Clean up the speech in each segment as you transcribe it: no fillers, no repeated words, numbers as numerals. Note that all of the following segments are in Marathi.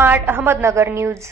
Smart Ahmednagar news.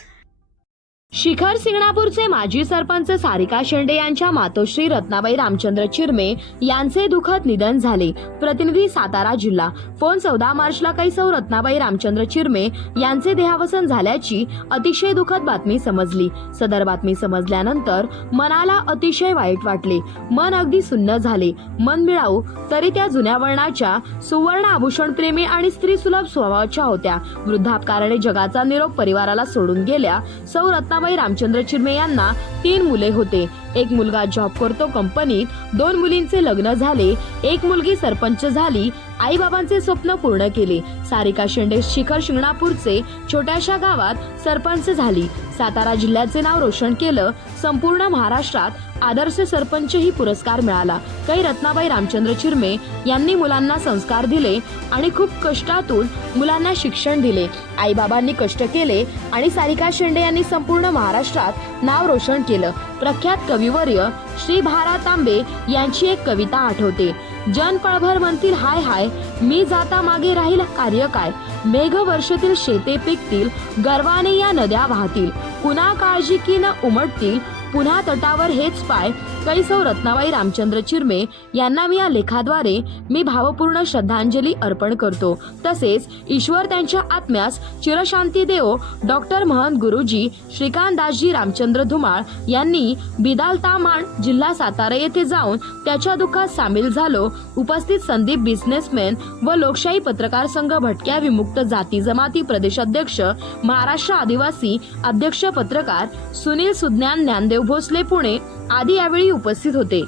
शिखर सिंगणापूरचे माजी सरपंच सारिका शेंडे यांच्या मातोश्री रत्नाबाई रामचंद्र चिरमे यांचे दुःखद निधन झाले। प्रतिनिधी सातारा जिल्हा। फोन 14 मार्चला कैसौ रत्नाबाई रामचंद्र चिरमे यांचे देहावसन झाल्याची अतिशय दुःखद बातमी समजली। सदर बातमी समजल्यानंतर मनाला अतिशय वाईट वाटले। मन अगदी सुन्न झाले। मन मिळावू तरी त्या जुन्या वळणाच्या सुवर्ण आभूषण प्रेमी आणि स्त्री सुलभ स्वभावाच्या होत्या। वृद्धापकाळाने जगाचा निरोप परिवाराला सोडून गेल्या। सौ रत्नाबाई रामचंद्र चिरमे यांना 3 मुले होते। एक मुलगा जॉब करतो कंपनीत, 2 मुलींचे लग्न झाले, एक मुलगी सरपंच झाली, आई बाबांचे स्वप्न पूर्ण केले। सारिका शेंडे शिखर शिंगणापूरचे छोट्याशा गावात सरपंच झाली। सातारा जिल्ह्याचे नाव रोशन केलं। संपूर्ण महाराष्ट्रात आदर्श सरपंच ही पुरस्कार मिळाला। कै रत्नाबाई रामचंद्र चिरमे यांनी मुलांना संस्कार दिले आणि खूप कष्टातून मुलांना शिक्षण दिले। आई बाबांनी कष्ट केले आणि सारिका शेंडे यांनी संपूर्ण महाराष्ट्रात नाव रोशन केलं। प्रख्यात कविवर्य श्री भा. तांबे यांची एक कविता आठवते। जन पळभर म्हणतील हाय हाय, मी जाता मागे राहील कार्य काय। मेघ वर्षतील शेते पिकतील, गर्वाने या नद्या वाहतील, पुन्हा काळजी की न उमटतील, पुन्हा तटावर हेच पाय। कैसौ रत्नाबाई रामचंद्र चिरमे यांना मी या लेखाद्वारे मी भावपूर्ण श्रद्धांजली अर्पण करतो। तसेच ईश्वर त्यांच्या आत्म्यास चिरशांती देवो। डॉक्टर महंत गुरुजी श्रीकांतदासजी रामचंद्र धुमाळ यांनी बिदालतामाण जिल्हा सातारा येथे जाऊन त्याच्या दुःखात सामील झालो। उपस्थित संदीप बिझनेसमॅन व लोकशाही पत्रकार संघ भटक्या विमुक्त जाती जमाती प्रदेशाध्यक्ष महाराष्ट्र आदिवासी अध्यक्ष पत्रकार सुनील सुज्ञान ज्ञानदेव भोसले पुणे आदी यावेळी उपस्थित होते।